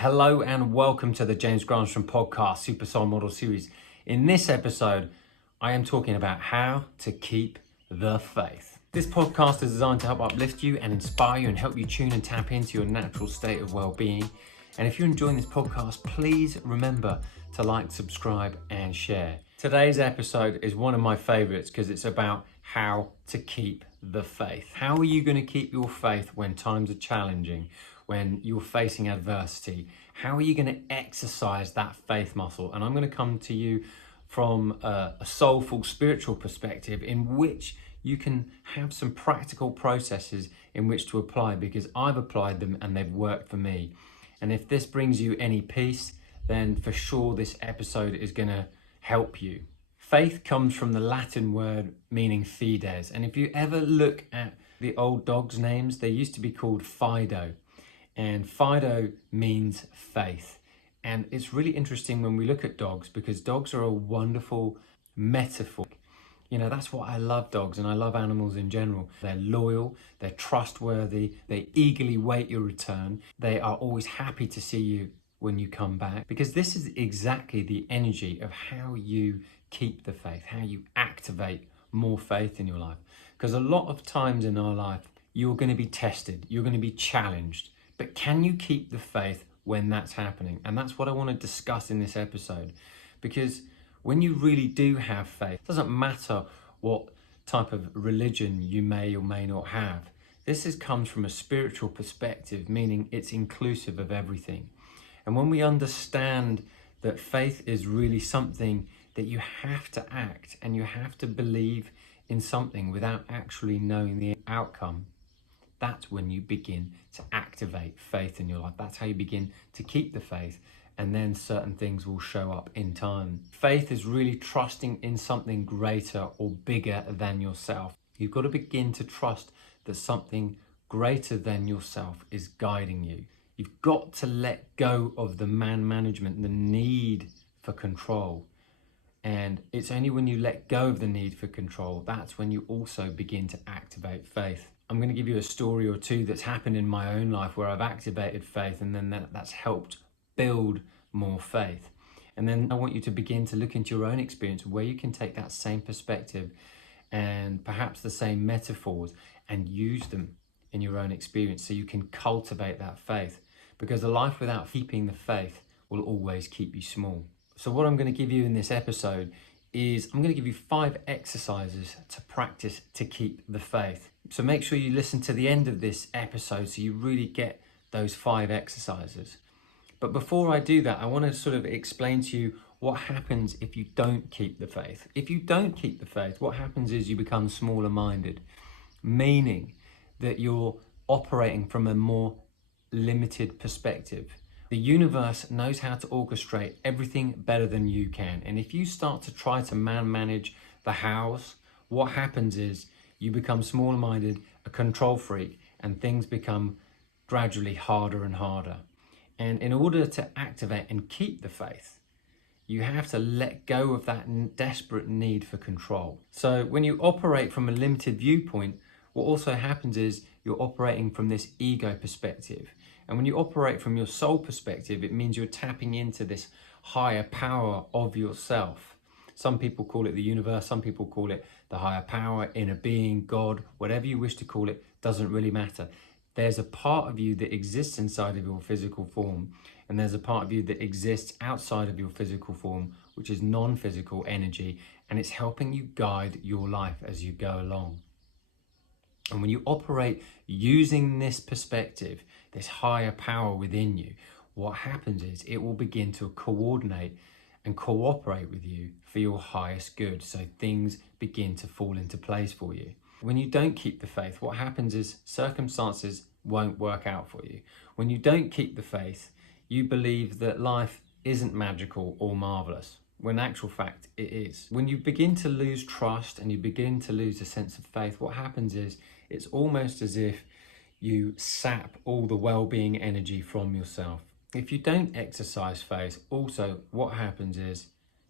Hello and welcome to the James Granström podcast Super Soul Model Series. In this episode, I am talking about how to keep the faith. This podcast is designed to help uplift you and inspire you and help you tune and tap into your natural state of well-being. And if you're enjoying this podcast, please remember to like, subscribe and share. Today's episode is one of my favorites because it's about how to keep the faith. How are you going to keep your faith when times are challenging? When you're facing adversity, how are you going to exercise that faith muscle? And I'm going to come to you from a soulful spiritual perspective in which you can have some practical processes in which to apply, because I've applied them and they've worked for me. And if this brings you any peace, then for sure this episode is going to help you. Faith comes from the Latin word meaning fides. And if you ever look at the old dogs' names, they used to be called Fido. And Fido means faith. And it's really interesting when we look at dogs, because dogs are a wonderful metaphor. You know, that's why I love dogs and I love animals in general. They're loyal, they're trustworthy, they eagerly wait your return. They are always happy to see you when you come back, because this is exactly the energy of how you keep the faith, how you activate more faith in your life. Because a lot of times in our life, you're going to be tested, you're going to be challenged. But can you keep the faith when that's happening? And that's what I want to discuss in this episode. Because when you really do have faith, it doesn't matter what type of religion you may or may not have. This comes from a spiritual perspective, meaning it's inclusive of everything. And when we understand that faith is really something that you have to act and you have to believe in something without actually knowing the outcome, that's when you begin to activate faith in your life. That's how you begin to keep the faith, and then certain things will show up in time. Faith is really trusting in something greater or bigger than yourself. You've got to begin to trust that something greater than yourself is guiding you. You've got to let go of the man management, the need for control. And it's only when you let go of the need for control, that's when you also begin to activate faith. I'm going to give you a story or two that's happened in my own life where I've activated faith, and then that's helped build more faith. And then I want you to begin to look into your own experience where you can take that same perspective and perhaps the same metaphors and use them in your own experience so you can cultivate that faith. Because a life without keeping the faith will always keep you small. So what I'm going to give you in this episode is I'm going to give you 5 exercises to practice to keep the faith. So make sure you listen to the end of this episode so you really get those 5 exercises. But before I do that, I want to sort of explain to you what happens if you don't keep the faith. If you don't keep the faith, what happens is you become smaller minded, meaning that you're operating from a more limited perspective. The universe knows how to orchestrate everything better than you can. And if you start to try to manage the hows, what happens is you become smaller minded, a control freak, and things become gradually harder and harder. And in order to activate and keep the faith, you have to let go of that desperate need for control. So when you operate from a limited viewpoint, what also happens is you're operating from this ego perspective. And when you operate from your soul perspective, it means you're tapping into this higher power of yourself. Some people call it the universe, some people call it the higher power, inner being, God, whatever you wish to call it, doesn't really matter. There's a part of you that exists inside of your physical form, and there's a part of you that exists outside of your physical form, which is non-physical energy, and it's helping you guide your life as you go along. And when you operate using this perspective, this higher power within you, what happens is it will begin to coordinate and cooperate with you for your highest good. So things begin to fall into place for you. When you don't keep the faith, what happens is circumstances won't work out for you. When you don't keep the faith, you believe that life isn't magical or marvelous, when in actual fact it is. When you begin to lose trust and you begin to lose a sense of faith, what happens is it's almost as if you sap all the well-being energy from yourself. If you don't exercise faith, also what happens is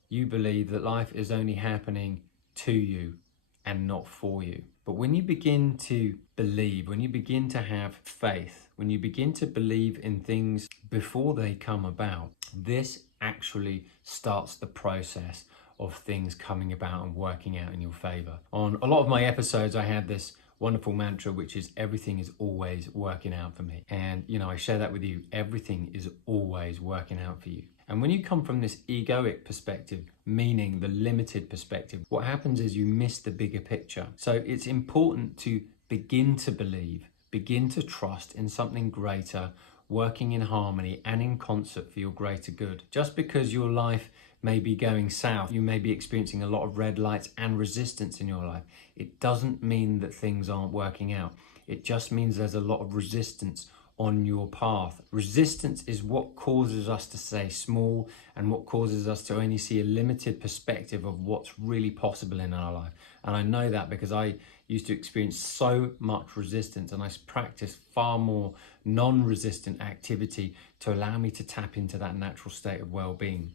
you believe that life is only happening to you and not for you. But when you begin to believe, when you begin to have faith, when you begin to believe in things before they come about, this actually starts the process of things coming about and working out in your favor. On a lot of my episodes, I had this wonderful mantra, which is everything is always working out for me. And, I share that with you. Everything is always working out for you. And when you come from this egoic perspective, meaning the limited perspective, what happens is you miss the bigger picture. So it's important to begin to believe, begin to trust in something greater, working in harmony and in concert for your greater good. Just because your life may be going south, you may be experiencing a lot of red lights and resistance in your life, it doesn't mean that things aren't working out. It just means there's a lot of resistance on your path. Resistance is what causes us to stay small and what causes us to only see a limited perspective of what's really possible in our life. And I know that because I used to experience so much resistance, and I practiced far more non-resistant activity to allow me to tap into that natural state of well-being.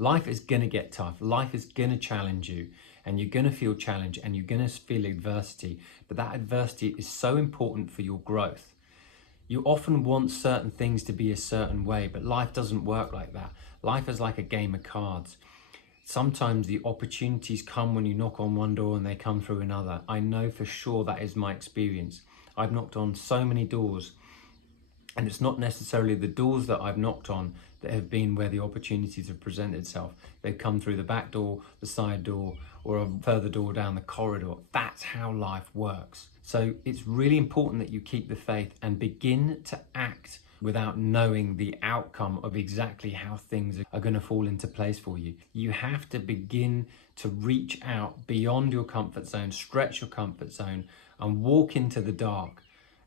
Life is going to get tough. Life is going to challenge you, and you're going to feel challenge and you're going to feel adversity. But that adversity is so important for your growth. You often want certain things to be a certain way, but life doesn't work like that. Life is like a game of cards. Sometimes the opportunities come when you knock on one door and they come through another. I know for sure that is my experience. I've knocked on so many doors, and it's not necessarily the doors that I've knocked on that have been where the opportunities have presented itself. They've come through the back door, the side door, or a further door down the corridor. That's how life works. So it's really important that you keep the faith and begin to act without knowing the outcome of exactly how things are going to fall into place for you. You have to begin to reach out beyond your comfort zone, stretch your comfort zone, and walk into the dark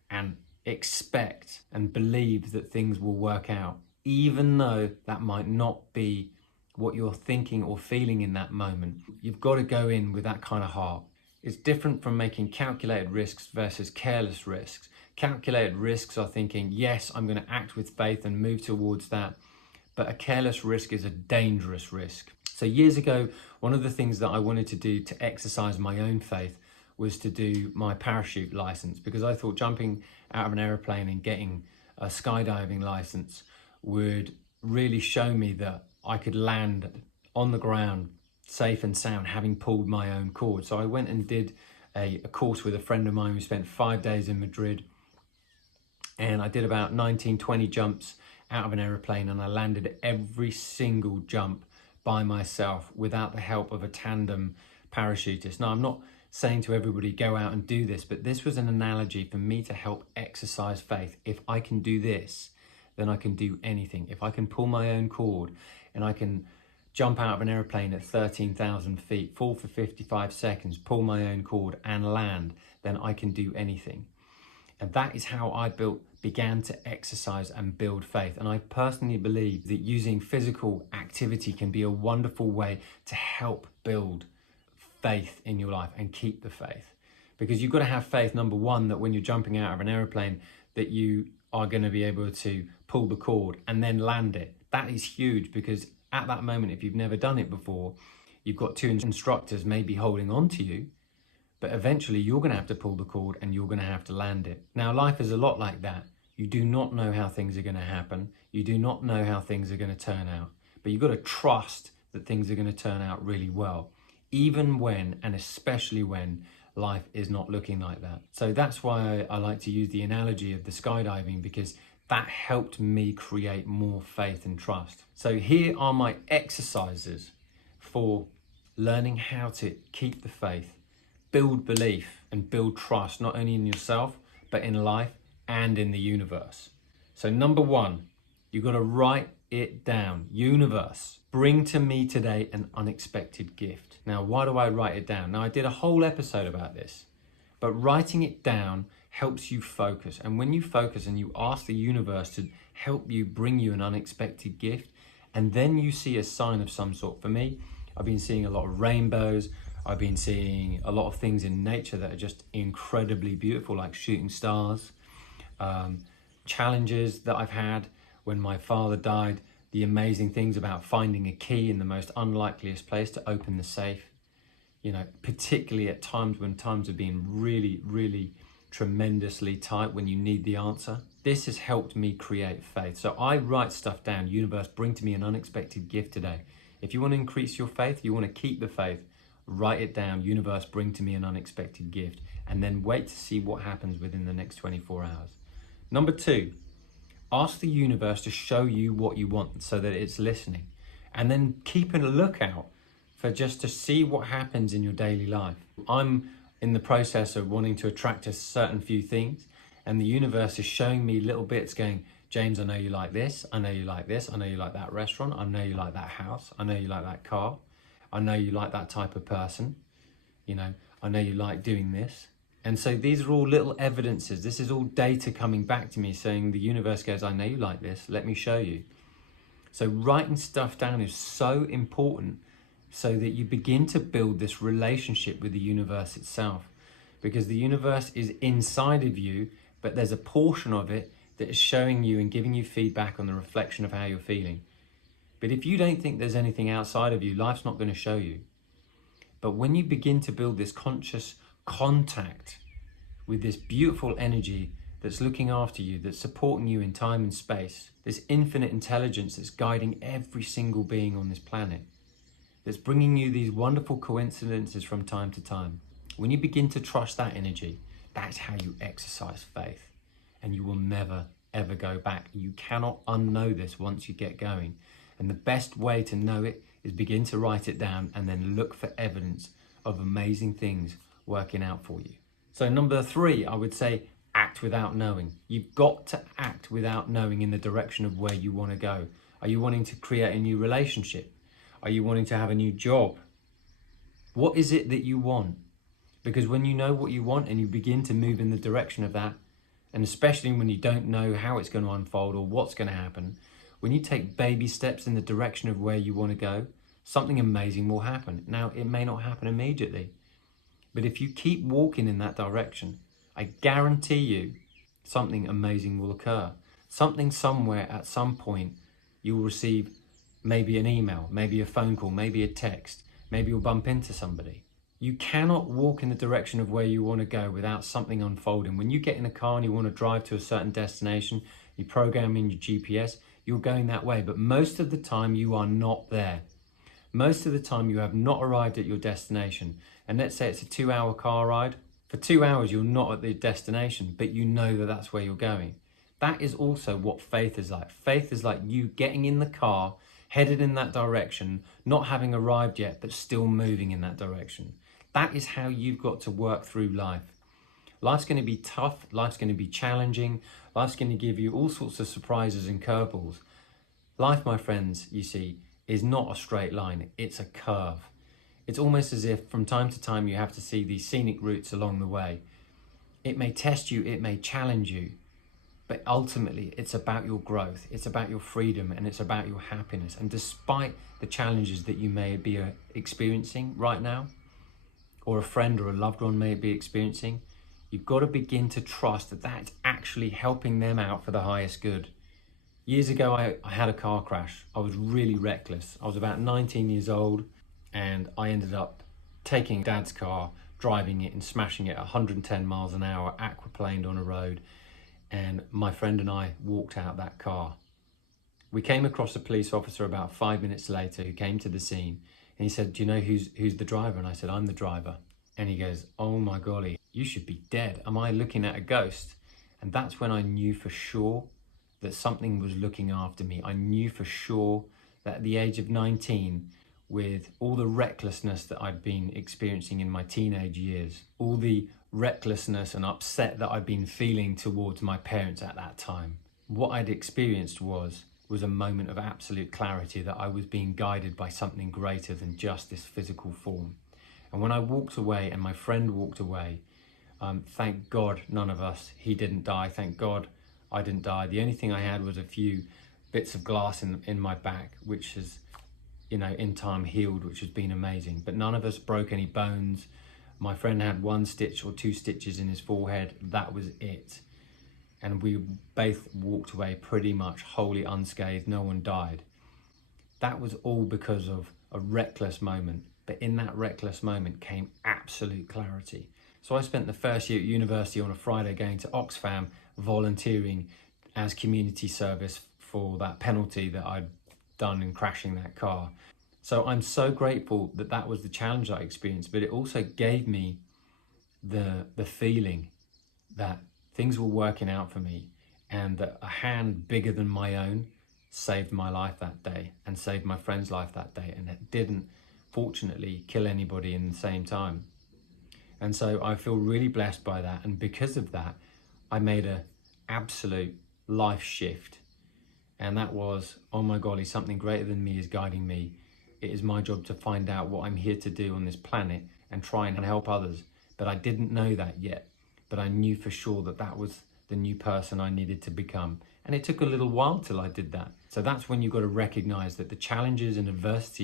and expect and believe that things will work out, even though that might not be what you're thinking or feeling in that moment. You've got to go in with that kind of heart. It's different from making calculated risks versus careless risks. Calculated risks are thinking, yes, I'm going to act with faith and move towards that. But a careless risk is a dangerous risk. So years ago, one of the things that I wanted to do to exercise my own faith was to do my parachute license, because I thought jumping out of an aeroplane and getting a skydiving license would really show me that I could land on the ground safe and sound, having pulled my own cord. So I went and did a course with a friend of mine. We spent 5 days in Madrid, and I did about 19, 20 jumps out of an aeroplane, and I landed every single jump by myself without the help of a tandem parachutist. Now, I'm not saying to everybody go out and do this, but this was an analogy for me to help exercise faith. If I can do this, then I can do anything. If I can pull my own cord and I can jump out of an airplane at 13,000 feet, fall for 55 seconds, pull my own cord and land, then I can do anything. And that is how I began to exercise and build faith. And I personally believe that using physical activity can be a wonderful way to help build faith in your life and keep the faith. Because you've got to have faith, number one, that when you're jumping out of an aeroplane, that you are going to be able to pull the cord and then land it. That is huge, because at that moment, if you've never done it before, you've got two instructors maybe holding on to you, but eventually you're going to have to pull the cord and you're going to have to land it. Now, life is a lot like that. You do not know how things are going to happen. You do not know how things are going to turn out, but you've got to trust that things are going to turn out really well, even when, and especially when, life is not looking like that. So that's why I like to use the analogy of the skydiving, because that helped me create more faith and trust. So here are my exercises for learning how to keep the faith, build belief, and build trust, not only in yourself, but in life and in the universe. So number one, you've got to write it down. Universe, bring to me today an unexpected gift. Now, why do I write it down? Now, I did a whole episode about this, but writing it down helps you focus. And when you focus and you ask the universe to help you bring you an unexpected gift, and then you see a sign of some sort. For me, I've been seeing a lot of rainbows. I've been seeing a lot of things in nature that are just incredibly beautiful, like shooting stars. Challenges that I've had when my father died, the amazing things about finding a key in the most unlikeliest place to open the safe. particularly at times when times have been really, really tremendously tight, when you need the answer. This has helped me create faith. So I write stuff down. Universe, bring to me an unexpected gift today. If you want to increase your faith, you want to keep the faith, write it down. Universe, bring to me an unexpected gift. And then wait to see what happens within the next 24 hours. Number 2, ask the universe to show you what you want so that it's listening. And then keep a lookout for just to see what happens in your daily life. I'm in the process of wanting to attract a certain few things, and the universe is showing me little bits going, James, I know you like this, I know you like this, I know you like that restaurant, I know you like that house, I know you like that car, I know you like that type of person, I know you like doing this. And so these are all little evidences. This is all data coming back to me saying the universe goes, I know you like this, let me show you. So writing stuff down is so important so that you begin to build this relationship with the universe itself. Because the universe is inside of you, but there's a portion of it that is showing you and giving you feedback on the reflection of how you're feeling. But if you don't think there's anything outside of you, life's not going to show you. But when you begin to build this conscious contact with this beautiful energy that's looking after you, that's supporting you in time and space, this infinite intelligence that's guiding every single being on this planet, that's bringing you these wonderful coincidences from time to time. When you begin to trust that energy, that's how you exercise faith. And you will never, ever go back. You cannot unknow this once you get going. And the best way to know it is begin to write it down and then look for evidence of amazing things working out for you. So number 3, I would say, act without knowing. You've got to act without knowing in the direction of where you want to go. Are you wanting to create a new relationship? Are you wanting to have a new job? What is it that you want? Because when you know what you want and you begin to move in the direction of that, and especially when you don't know how it's going to unfold or what's going to happen, when you take baby steps in the direction of where you want to go, something amazing will happen. Now, it may not happen immediately, but if you keep walking in that direction, I guarantee you something amazing will occur. Something somewhere at some point you'll receive maybe an email, maybe a phone call, maybe a text, maybe you'll bump into somebody. You cannot walk in the direction of where you want to go without something unfolding. When you get in a car and you want to drive to a certain destination, you program in your GPS, you're going that way. But most of the time you are not there. Most of the time you have not arrived at your destination. And let's say it's a 2-hour car ride. For 2 hours you're not at the destination, but you know that that's where you're going. That is also what faith is like. Faith is like you getting in the car, headed in that direction, not having arrived yet, but still moving in that direction. That is how you've got to work through life. Life's going to be tough. Life's going to be challenging. Life's going to give you all sorts of surprises and curveballs. Life, my friends, you see, is not a straight line. It's a curve. It's almost as if from time to time you have to see these scenic routes along the way. It may test you, it may challenge you, but ultimately it's about your growth, it's about your freedom, and it's about your happiness. And despite the challenges that you may be experiencing right now, or a friend or a loved one may be experiencing, you've got to begin to trust that that's actually helping them out for the highest good. Years ago, I had a car crash. I was really reckless. I was about 19 years old, and I ended up taking Dad's car, driving it and smashing it at 110 miles an hour, aquaplaned on a road. And my friend and I walked out that car. We came across a police officer about 5 minutes later who came to the scene, and he said, do you know who's the driver? And I said, I'm the driver. And he goes, oh my golly, you should be dead. Am I looking at a ghost? And that's when I knew for sure that something was looking after me. I knew for sure that at the age of 19, with all the recklessness that I'd been experiencing in my teenage years, all the recklessness and upset that I'd been feeling towards my parents at that time, what I'd experienced was a moment of absolute clarity that I was being guided by something greater than just this physical form. And when I walked away and my friend walked away, thank God none of us, he didn't die. Thank God I didn't die. The only thing I had was a few bits of glass in my back, which has, in time healed, which has been amazing. But none of us broke any bones. My friend had 1 stitch or 2 stitches in his forehead. That was it. And we both walked away pretty much wholly unscathed. No one died. That was all because of a reckless moment. but in that reckless moment came absolute clarity. So I spent the first year at university on a Friday going to Oxfam volunteering as community service for that penalty that I'd done in crashing that car. So I'm so grateful that that was the challenge I experienced, but it also gave me the feeling that things were working out for me, and that a hand bigger than my own saved my life that day and saved my friend's life that day, and it didn't fortunately kill anybody in the same time. And so I feel really blessed by that, and because of that I made a absolute life shift, and that was, oh my golly, something greater than me is guiding me. It is my job to find out what I'm here to do on this planet and try and help others. But I didn't know that yet, but I knew for sure that that was the new person I needed to become. And it took a little while till I did that. So that's when you've got to recognize that the challenges and adversity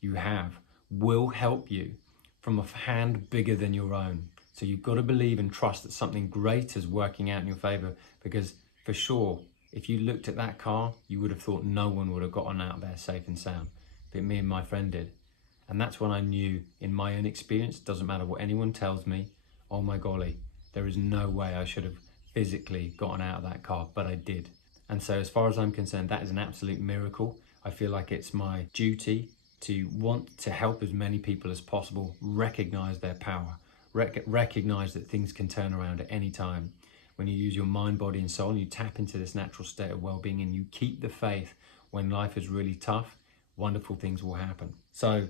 you have will help you from a hand bigger than your own. So you've got to believe and trust that something great is working out in your favor, because for sure, if you looked at that car, you would have thought no one would have gotten out there safe and sound. But me and my friend did. And that's when I knew, in my own experience, doesn't matter what anyone tells me, oh my golly, there is no way I should have physically gotten out of that car, but I did. And so as far as I'm concerned, that is an absolute miracle. I feel like it's my duty to want to help as many people as possible recognize their power, recognize that things can turn around at any time. When you use your mind, body and soul, and you tap into this natural state of well-being, and you keep the faith when life is really tough, wonderful things will happen. So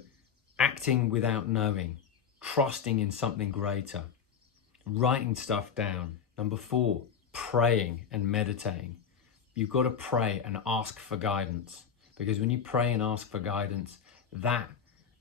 acting without knowing, trusting in something greater, writing stuff down. Number 4, praying and meditating. You've got to pray and ask for guidance, because when you pray and ask for guidance, that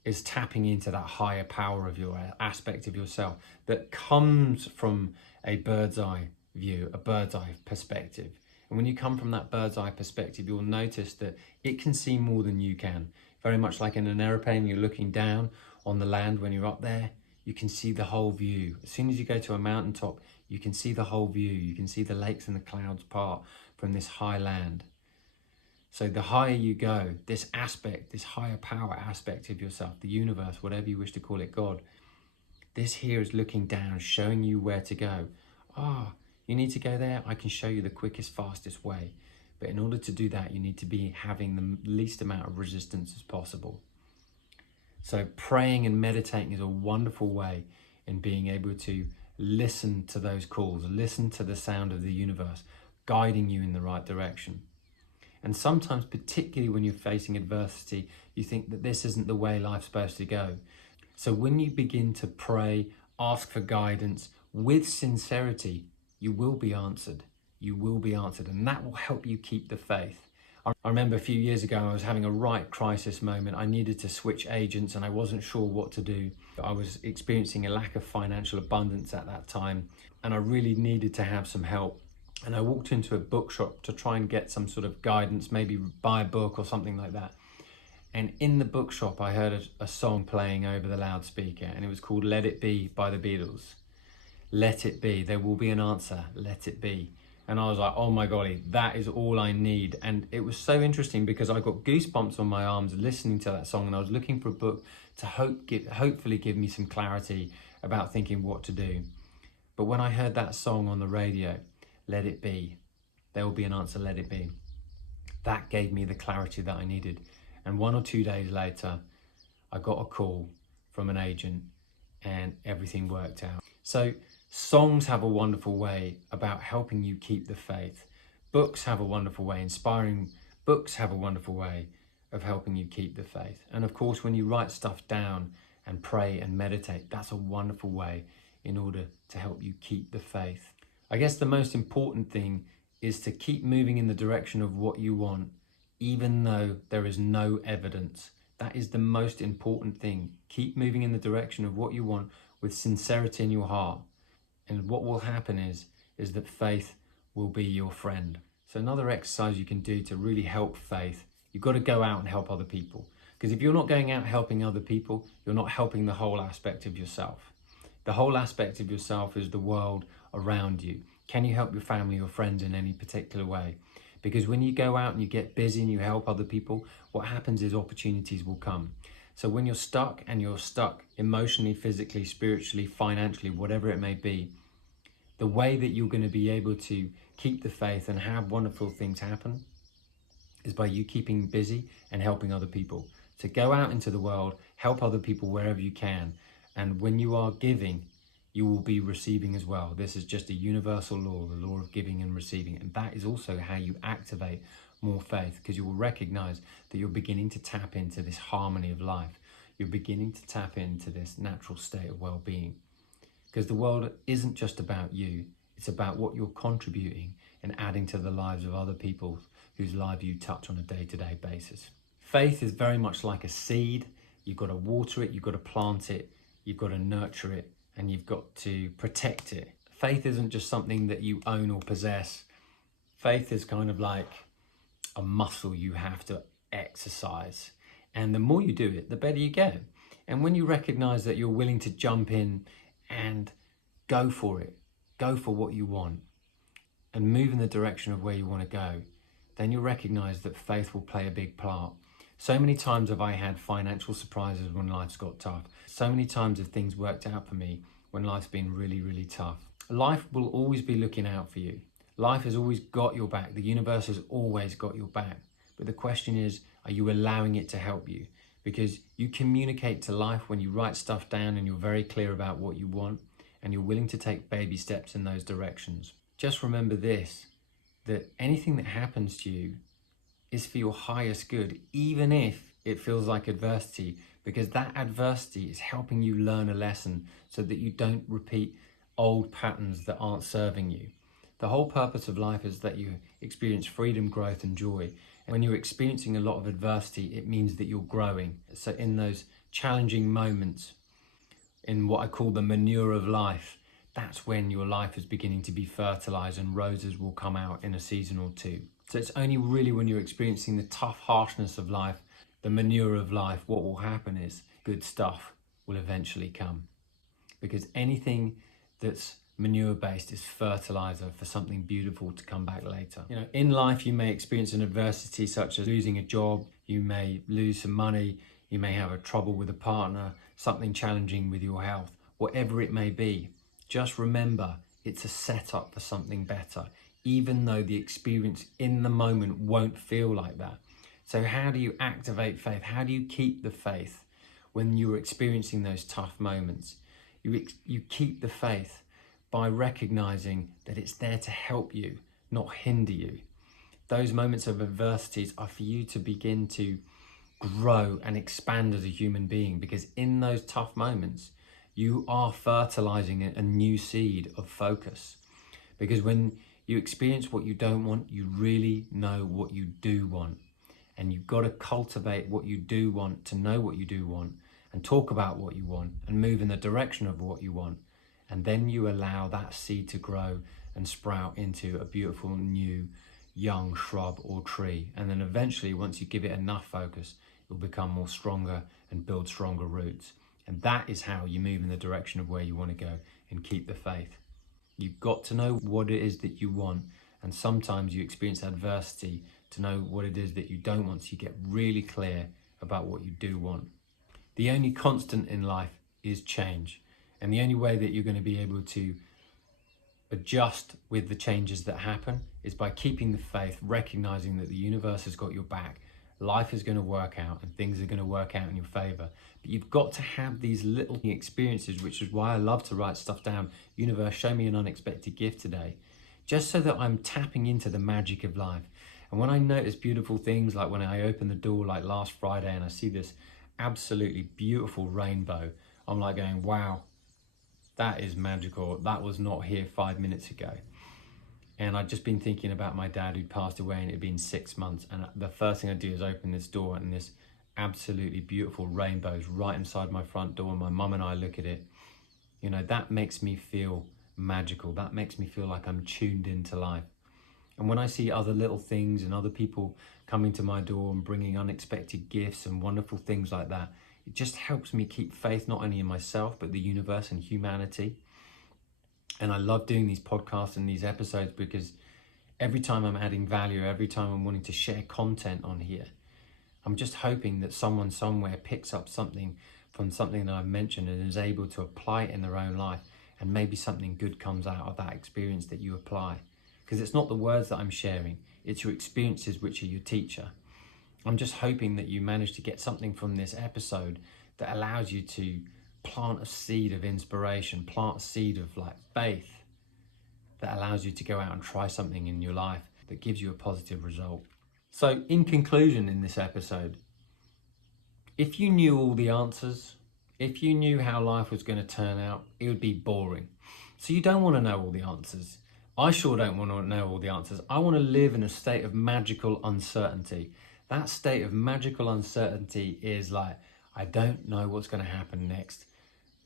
is tapping into that higher power of your aspect of yourself that comes from a bird's eye view, a bird's eye perspective. And when you come from that bird's eye perspective, you'll notice that it can see more than you can. Very much like in an airplane, you're looking down on the land. When you're up there, you can see the whole view. As soon as you go to a mountaintop, you can see the whole view. You can see the lakes and the clouds part from this high land. So the higher you go, this aspect, this higher power aspect of yourself, the universe, whatever you wish to call it, God, this here is looking down, showing you where to go. You need to go there, I can show you the quickest, fastest way. But in order to do that, you need to be having the least amount of resistance as possible. So praying and meditating is a wonderful way in being able to listen to those calls, listen to the sound of the universe, guiding you in the right direction. And sometimes, particularly when you're facing adversity, you think that this isn't the way life's supposed to go. So when you begin to pray, ask for guidance with sincerity, you will be answered. You will be answered, and that will help you keep the faith. I remember a few years ago, I was having a right crisis moment. I needed to switch agents and I wasn't sure what to do. I was experiencing a lack of financial abundance at that time, and I really needed to have some help. And I walked into a bookshop to try and get some sort of guidance, maybe buy a book or something like that. And in the bookshop, I heard a song playing over the loudspeaker, and it was called Let It Be by the Beatles. Let it be, there will be an answer, let it be. And I was like, oh my golly, that is all I need. And it was so interesting because I got goosebumps on my arms listening to that song, and I was looking for a book to hopefully give me some clarity about thinking what to do. But when I heard that song on the radio, let it be, there will be an answer, let it be, that gave me the clarity that I needed. And 1 or 2 days later, I got a call from an agent and everything worked out. So songs have a wonderful way about helping you keep the faith. Books have a wonderful way, inspiring books have a wonderful way of helping you keep the faith. And of course, when you write stuff down and pray and meditate, that's a wonderful way in order to help you keep the faith. I guess the most important thing is to keep moving in the direction of what you want, even though there is no evidence. That is the most important thing. Keep moving in the direction of what you want with sincerity in your heart. And what will happen is that faith will be your friend. So another exercise you can do to really help faith, you've got to go out and help other people. Because if you're not going out helping other people, you're not helping the whole aspect of yourself. The whole aspect of yourself is the world around you. Can you help your family or friends in any particular way? Because when you go out and you get busy and you help other people, what happens is opportunities will come. So when you're stuck, and you're stuck emotionally, physically, spiritually, financially, whatever it may be, the way that you're going to be able to keep the faith and have wonderful things happen is by you keeping busy and helping other people. So go out into the world, help other people wherever you can. And when you are giving, you will be receiving as well. This is just a universal law, the law of giving and receiving. And that is also how you activate more faith, because you will recognize that you're beginning to tap into this harmony of life. You're beginning to tap into this natural state of well-being. Because the world isn't just about you, it's about what you're contributing and adding to the lives of other people whose lives you touch on a day-to-day basis. Faith is very much like a seed. You've got to water it, you've got to plant it, you've got to nurture it, and you've got to protect it. Faith isn't just something that you own or possess. Faith is kind of like a muscle you have to exercise. And the more you do it, the better you get. And when you recognize that you're willing to jump in and go for it, go for what you want, and move in the direction of where you want to go, then you'll recognize that faith will play a big part. So many times have I had financial surprises when life's got tough. So many times have things worked out for me when life's been really, really tough. Life will always be looking out for you. Life has always got your back. The universe has always got your back. But the question is, are you allowing it to help you? Because you communicate to life when you write stuff down and you're very clear about what you want and you're willing to take baby steps in those directions. Just remember this, that anything that happens to you is for your highest good, even if it feels like adversity, because that adversity is helping you learn a lesson so that you don't repeat old patterns that aren't serving you. The whole purpose of life is that you experience freedom, growth, and joy. And when you're experiencing a lot of adversity, it means that you're growing. So in those challenging moments, in what I call the manure of life, that's when your life is beginning to be fertilized and roses will come out in a season or two. So it's only really when you're experiencing the tough harshness of life, the manure of life, what will happen is good stuff will eventually come. Because anything that's manure-based is fertilizer for something beautiful to come back later. You know, in life you may experience an adversity such as losing a job, you may lose some money, you may have a trouble with a partner, something challenging with your health, whatever it may be. Just remember, it's a setup for something better, even though the experience in the moment won't feel like that. So how do you activate faith? How do you keep the faith when you're experiencing those tough moments? You keep the faith by recognizing that it's there to help you, not hinder you. Those moments of adversities are for you to begin to grow and expand as a human being, because in those tough moments, you are fertilizing a new seed of focus. Because when you experience what you don't want, you really know what you do want. And you've got to cultivate what you do want to know what you do want, and talk about what you want and move in the direction of what you want. And then you allow that seed to grow and sprout into a beautiful new young shrub or tree. And then eventually, once you give it enough focus, it will become more stronger and build stronger roots. And that is how you move in the direction of where you want to go and keep the faith. You've got to know what it is that you want. And sometimes you experience adversity to know what it is that you don't want, so you get really clear about what you do want. The only constant in life is change. And the only way that you're going to be able to adjust with the changes that happen is by keeping the faith, recognizing that the universe has got your back. Life is going to work out and things are going to work out in your favor. But you've got to have these little experiences, which is why I love to write stuff down. Universe, show me an unexpected gift today, just so that I'm tapping into the magic of life. And when I notice beautiful things, like when I open the door like last Friday and I see this absolutely beautiful rainbow, I'm like going, wow, that is magical. That was not here 5 minutes ago. And I'd just been thinking about my dad who'd passed away, and it had been 6 months. And the first thing I do is open this door, and this absolutely beautiful rainbow is right inside my front door. And my mum and I look at it. You know, that makes me feel magical. That makes me feel like I'm tuned into life. And when I see other little things and other people coming to my door and bringing unexpected gifts and wonderful things like that, it just helps me keep faith not only in myself, but the universe and humanity. And I love doing these podcasts and these episodes because every time I'm adding value, every time I'm wanting to share content on here, I'm just hoping that someone somewhere picks up something from something that I've mentioned and is able to apply it in their own life, and maybe something good comes out of that experience that you apply. Because it's not the words that I'm sharing, it's your experiences which are your teacher. I'm just hoping that you manage to get something from this episode that allows you to plant a seed of inspiration, plant a seed of faith that allows you to go out and try something in your life that gives you a positive result. So in conclusion in this episode, if you knew all the answers, if you knew how life was going to turn out, it would be boring. So you don't want to know all the answers. I sure don't want to know all the answers. I want to live in a state of magical uncertainty. That state of magical uncertainty is I don't know what's going to happen next,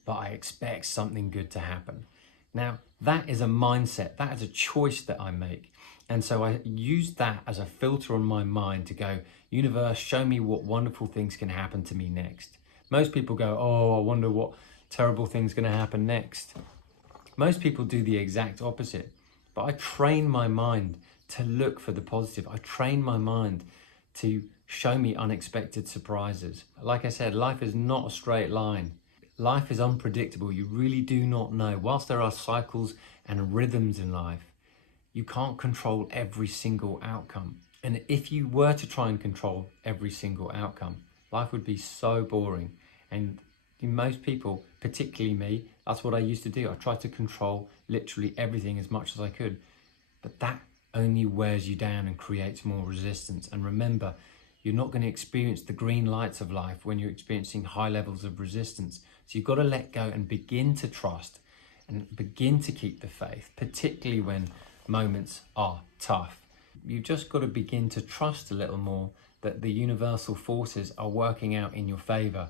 but I expect something good to happen. Now, that is a mindset, that is a choice that I make. And so I use that as a filter on my mind to go, universe, show me what wonderful things can happen to me next. Most people go, oh, I wonder what terrible thing's going to happen next. Most people do the exact opposite. But I train my mind to look for the positive. I train my mind to show me unexpected surprises. Like I said, life is not a straight line. Life is unpredictable. You really do not know. Whilst there are cycles and rhythms in life, you can't control every single outcome. And if you were to try and control every single outcome, life would be so boring. And most people, particularly me, that's what I used to do. I tried to control literally everything as much as I could. But that only wears you down and creates more resistance. And remember, you're not going to experience the green lights of life when you're experiencing high levels of resistance. So you've got to let go and begin to trust and begin to keep the faith, particularly when moments are tough. You've just got to begin to trust a little more that the universal forces are working out in your favor.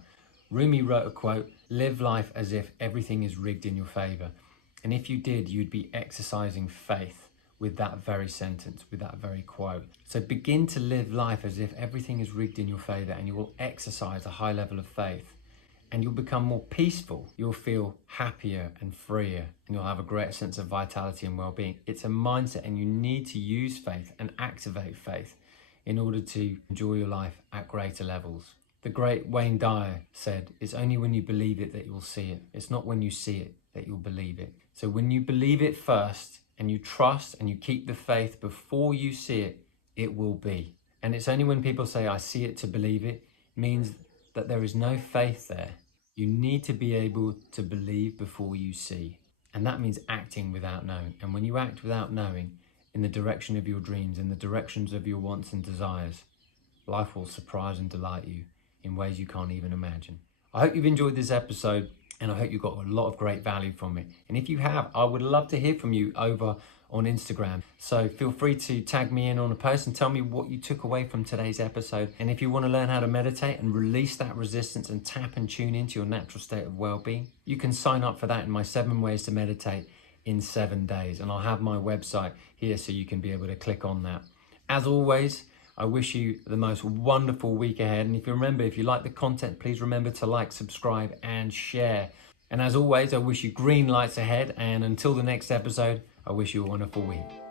Rumi wrote a quote, live life as if everything is rigged in your favor. And if you did, you'd be exercising faith with that very sentence, with that very quote. So begin to live life as if everything is rigged in your favor, and you will exercise a high level of faith, and you'll become more peaceful. You'll feel happier and freer, and you'll have a greater sense of vitality and well-being. It's a mindset, and you need to use faith and activate faith in order to enjoy your life at greater levels. The great Wayne Dyer said, it's only when you believe it that you'll see it. It's not when you see it that you'll believe it. So when you believe it first, and you trust and you keep the faith before you see it, it will be. And it's only when people say, I see it to believe it, means that there is no faith there. You need to be able to believe before you see. And that means acting without knowing. And when you act without knowing, in the direction of your dreams, in the directions of your wants and desires, life will surprise and delight you in ways you can't even imagine. I hope you've enjoyed this episode, and I hope you got a lot of great value from it. And if you have, I would love to hear from you over on Instagram. So feel free to tag me in on a post and tell me what you took away from today's episode. And if you want to learn how to meditate and release that resistance and tap and tune into your natural state of well-being, you can sign up for that in my 7 ways to meditate in 7 days. And I'll have my website here so you can be able to click on that. As always, I wish you the most wonderful week ahead. And if you like the content, please remember to like, subscribe, and share. And as always, I wish you green lights ahead. And until the next episode, I wish you a wonderful week.